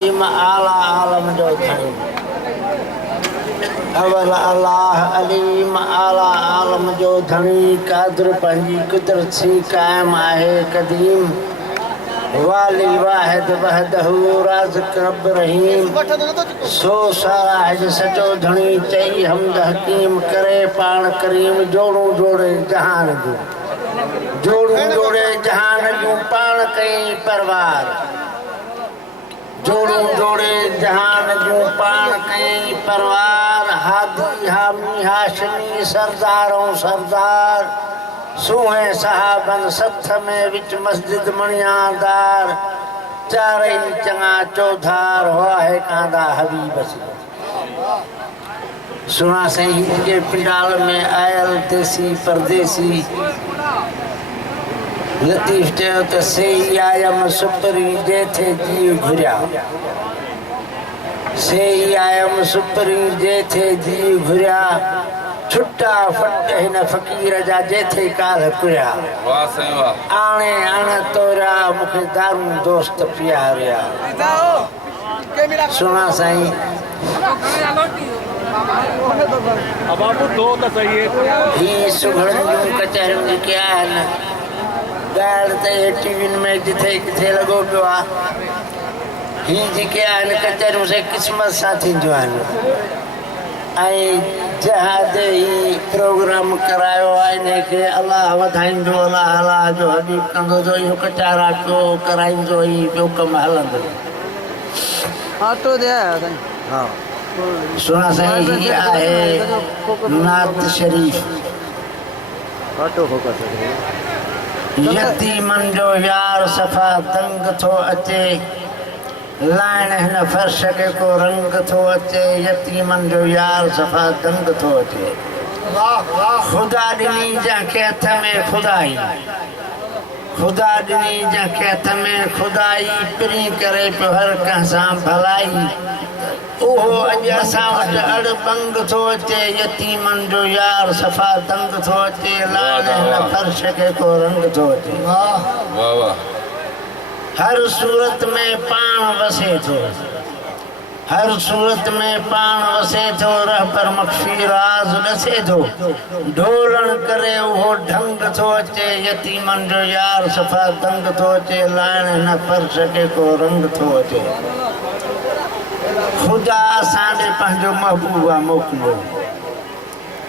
आला आलम जो धणी अवल अल्लाह अलीम आला आलम जो धणी कादर पंहिंजी कुदरत सी कायम आहे कदीम वाली वाहिद वहदहू राज़िक़ रब रहीम सो सारा है सचो धणी चई हमद हकीम करे पाण करीम जोड़ू जोड़े जहान जो जोड़ू जोड़े जहान जो पाण कई परवार जोड़ू जोड़े जहान जो पाण कई परवार हादी हामी हाशमी सरदारों सरदार सूहे सहाबन सथ में विच मस्जिद मणियादार चारे चंगा चौधार हुआ है कांदा हबीब सुना सही के पिंडाल में आयल देसी परदेसी लतीफ चयो त सेई आयम सुपरी जेथे जी घुरिया सेई आयम सुपरी जेथे जी घुरिया छुट्टा फट हिन फ़कीर जा जेथे काल कुरिया आणे आणे तोरा मूंखे दारू दोस्त पियारिया सुना साईं ही सुघड़न जूं कचहरियूं जेके आहिनि ॻाल्हि त टीवियुनि में जिथे किथे लॻो पियो आहे ही जेके आहिनि कचहरियूं से क़िस्मत सां थींदियूं आहिनि ऐं जहाज ही प्रोग्राम करायो आहे इनखे अलाह वधाईंदो अलाह अलाह जो हबीब कंदो जो इहो कचारा पियो कराईंदो ई ॿियो कमु हलंदो ऑटो दे हा सुना साईं ही आहे नात शरीफ ऑटो फोकस यतीमन जो यार सफ़ा तंग थो अचे लाइण हिन फर्श के को रंग थो अचे यतीमन जो यार सफ़ा तंग थो अचे खुदा ॾिनी जंहिंखे हथ में खुदाई खुदा ॾिनी जंहिंखे हथ में खुदाई पिरी करे पियो हर कंहिं सां भलाई ओहो अॼु असां वटि अड़ बंग थो अचे यतीमन जो यार सफ़ा तंग थो अचे लाइण हिन फर्श के को रंग थो अचे हर सूरत में पाण वसे थो हर सूरत में पाण वसे थो रह पर मख़फ़ी राज़ ॾसे थो ढोलण करे उहो ढंग थो अचे यतीमन जो यार सफ़ा तंग थो अचे लाइण हिन फर्श के को रंग थो अचे खुदा असां ॾे पंहिंजो महबूबा मोकिलियो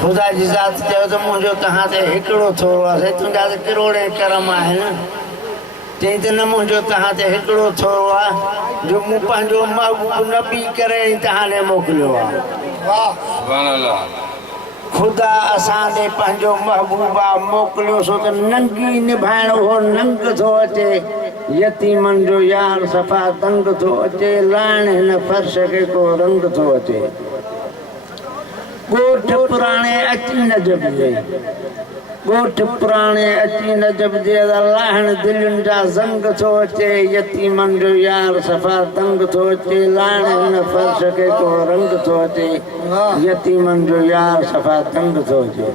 खुदा जी ज़ात चयो त मुंहिंजो तव्हां ते हिकिड़ो थोरो आहे तुंहिंजा त किरोड़े करम आहिनि चई त न मुंहिंजो तव्हां ते हिकिड़ो थोरो आहे जो मूं पंहिंजो महबूब नबी करे तव्हां ॾे मोकिलियो आहे खुदा असां ॾे पंहिंजो महबूबा मोकिलियो सो त नंगी निभाइण उहो नंग थो अचे यतीमन जो यार सफ़ा तंग थो अचे लाइण हिन फर्श के को रंग थो अचे ॻोठ पुराणे अची न जबजे ॻोठ पुराणे अची न जबजे लाहिण दिलनि जा ज़ंग थो अचे यतीमन जो यार सफ़ा तंग थो अचे लाइण हिन फर्श के को रंग थो अचे यतीमन जो यार सफ़ा तंग थो अचे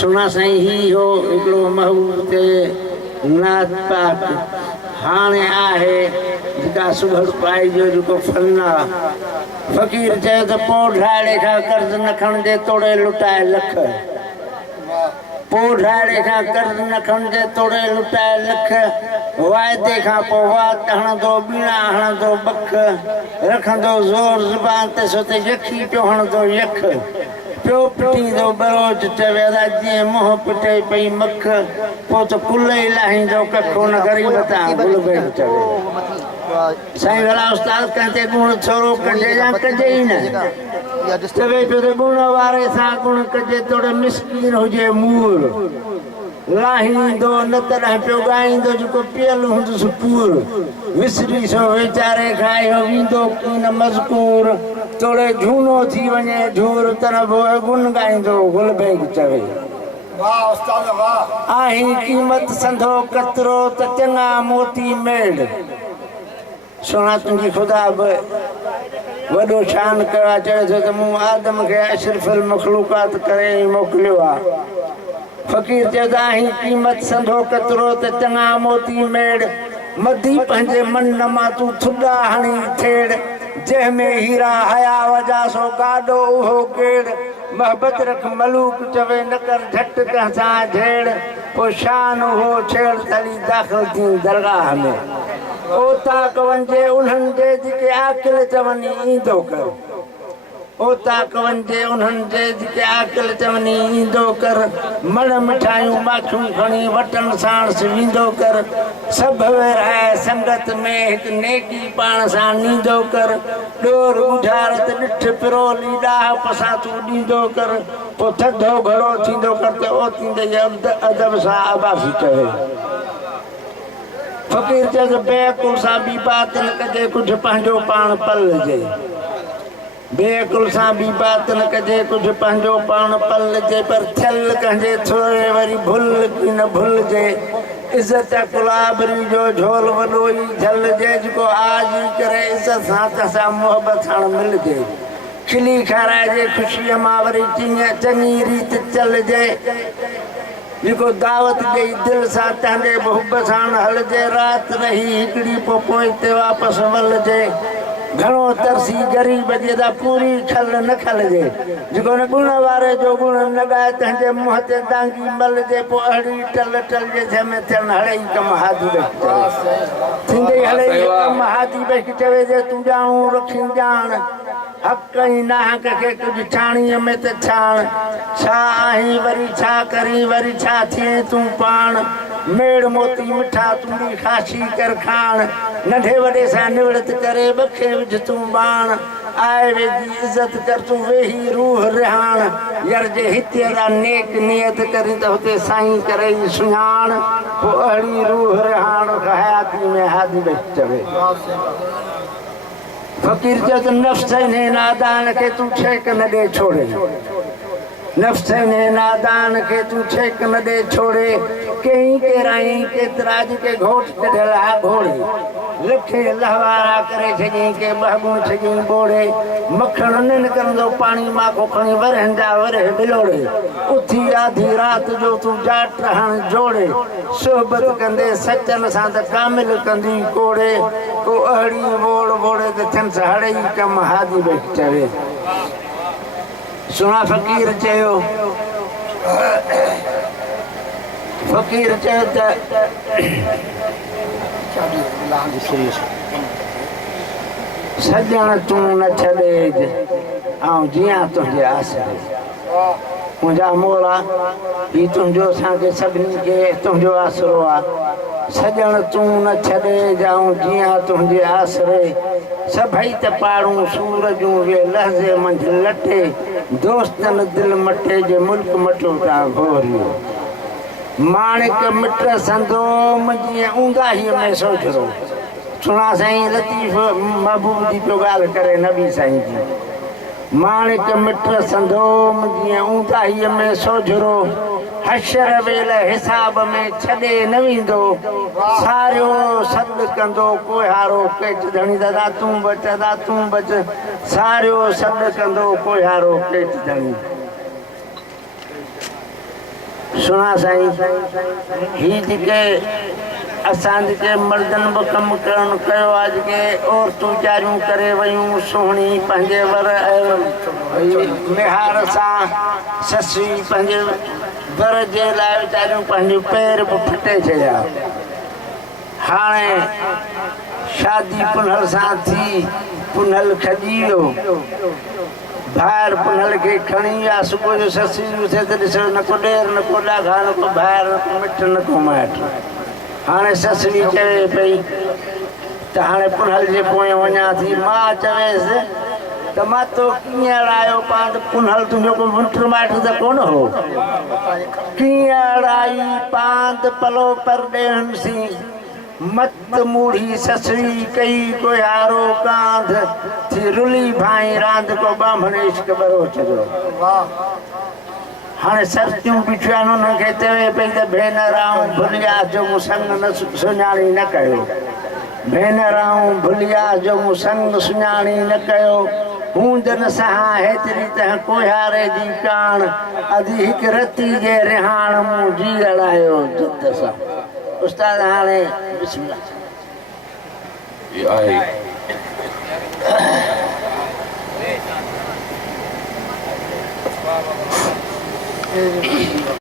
सुना साईं ही हो हिकिड़ो महबूब ते नात पाक हाणे आहे जेका सुघड़ पाई जो जेको फन आहे फ़कीर चयो त पोइ ढाड़े खां कर्ज़ न खणिजे तोड़े लुटाए लख पोइ ढाड़े खां कर्ज़ न खणिजे तोड़े लुटाए लख वाइदे खां पोइ वात हणंदो बीणा हणंदो बख रखंदो ज़ोर ज़ुबान ते सो त यखी पियो हणंदो यख पियो पिटींदो बरोज चवे जीअं मुंहुं पिटे पई मख पोइ त कुल ई लाहींदो कखो न ग़रीब तां गुल भेण चवे साईं भला उस्ताद कंहिं गुण थोरो कजे या कजे ई न चवे पियो त गुण वारे सां गुण कजे तोड़े मिसकीन हुजे मूर लाहींदो न तॾहिं पियो ॻाईंदो जेको पियल हूंदुसि पूर विसरी सो वीचारे खायो वेंदो कीन मज़कूर तोड़े झूनो थी वञे झूर तरफ़ गुन ॻाईंदो गुल बेग चवे आहीं क़ीमत संधो कतरो त चङा मोती मेड़ सुना तुंहिंजी खुदा बि वॾो शान कयो आहे चए थो त मूं आदम खे अशरफुल मखलूकात करे मोकिलियो आहे फ़कीर चयो त आहीं क़ीमत संधो कतरो त चङा मोती मेड़ मदी पंहिंजे मन मां तूं थुॾा हणी थेड़ जंहिंमें हीरा हया वजा सो गाॾो उहो केड़ मोहबत रख मलूक चवे न कर झट कंहिंसां झेड़ पोइ शान उहो छेड़ तली दाख़िल थी दरगाह में ओ ताक वञे उन्हनि जे जेके आकिल चवनी ईंदो कर ओ ताक वञे उन्हनि जे जेके आकिल चवनी ईंदो कर मण मिठाइयूं माखियूं खणी वटन साणस वींदो कर सभु विरहाए संगत में हिकु नेकी पाण सां नींदो कर ॾोर उझारत ॾिठ पिरोली ॾाह पसां तूं ॾींदो कर पोइ थधो घड़ो थींदो कर त ओ थींदे अदब सां आबासी कयो फ़क़ीर चए त बेकुल सां ॿी बात न कजे कुझु पंहिंजो पाण पलजे बेकुल सां ॿी बात न कजे कुझु पंहिंजो पाण पलजे पर थियल कंहिंजे थोरे वरी भुल की न भुलिजे इज़त गुलाबरी जो झोल वॾो ई झलजे जेको आज करे इज़त सां तंहिंसां मोहबत सां मिलजे खिली खाराइजे ख़ुशीअ मां वरी चङी रीति चलिजे जेको दावत ॾेई दिलि सां तंहिंजे मुहब सां हलिजे राति रही हिकिड़ी पोइ ते वापसि वलजे घणो तरसी ग़रीब जे त पूरी खल न खलजे जेको न गुण वारे जो गुण न ॻाए तंहिंजे मुंहं ते दांगी मलजे पोइ अहिड़ी टल टलजे जंहिंमें थियनि हड़ई कमु हादी वेठी थींदे हड़ई कमु हादी वेठी चवे जे तूं ॼाणूं रखी ॼाण हक़ ऐं नाहक खे कुझु छाणीअ में त छाण छा आहीं वरी छा करी वरी छा थिए तूं पाण मेड़ मोती मिठा तुंहिंजी ख़ासी कर खाण नंढे वॾे सां निवड़त करे बखे विझ तूं बाण आए वेझी इज़त कर तूं वेही रूह रिहाण यार जे हिते जा नेक नियत करी त हुते साईं करे सुञाण पोइ अहिड़ी रूह रिहाण हयाती में हादी वेठी चवे फ़क़ीर चयो त नफ़्स ने नादान खे तूं छेक न ॾे छोड़े नफ़्स ने नादान खे तूं छेक न ॾे छोड़े कई केराई केतिरा जेके घोट कढियल आहे घोड़े लिखे लहवारा करे छॾियईं के बहगुण छॾियईं बोड़े मखण न निकिरंदो पाणी माखो खणी वरहनि जा वरह बिलोड़े उथी आधी राति जो तूं जाट रहण जोड़े सोहबत कंदे सचन सां त कामिल कंदी कोड़े को अहिड़ी बोड़ बोड़े त थियनि हड़ई कमु हादी वेठी चवे सुना फ़क़ीर चयो त सॼण तूं न छॾे ऐं जीअं तुंहिंजे आसरे मुंहिंजा मोला ही तुंहिंजो असांखे सभिनी खे तुंहिंजो आसरो आहे सॼण तूं न छॾे जाऊं जीअं तुंहिंजे आसरे सभई त पाड़ूं सूर जूं वे लहज़े मंझि लटे दोस्तनि दिलि मटे जे मुल्क मटियो था घोरियो माणिक मिट संदोम जीअं ऊंदाहीअ में सोचरो सुणा साईं लतीफ़ महबूब जी पियो ॻाल्हि करे नबी साईं जी माणिक मिट संदोम जीअं ऊंदाहीअ में सोझरो हशर वेल हिसाब में छॾे न वेंदो सारियो सॾु कंदो कोहारो केच धणी दादा तूं बच सारियो सॾु कंदो कोहारो केच धणी सुना साईं ही जेके असां जेके मर्दनि बि कमु करणु कयो आहे जेके औरतूं वीचारियूं करे वियूं सुहिणी पंहिंजे वर मिहार सां ससी पंहिंजे वर जे लाइ वीचारियूं पंहिंजूं पैर बि फिटे छॾिया हाणे शादी पुनल सां थी पुनल खॼी वियो ॿाहिरि पुनल खे खणी विया सुबुह जो ससी उथे त ॾिसो न को ॾेर न को ॾाघा न को ॿाहिरि न को मिठ न को माइट हाणे ससरी चवे पई त हाणे पुनल जे पोइ वञा थी मां चवेसि त मां तो कीअं अड़ायो पाण त पुनल तुंहिंजो को मिट माइट त कोन हो कीअं अड़ाई पांत पलो पर ॾेहनि सी मत मूढ़ी ससरी कई कोयारो कांध थी रुली भाई रांद को बामण इश्क बरो छॾियो हाणे सस्तियूं बिठियूं आहिनि हुनखे चवे पई त भेनराऊं भुलिया जो मूं संग न सुञाणी न कयो भेनराऊं भुलिया जो मूं संग सुञाणी न कयो हूंदन सहा हेतिरी त कोहारे जी काण अॼु हिकु रती जे रिहाण मूं जी अड़ायो जिद सां उस्ताद हाणे बिस्मिल्लाह ये आहे ये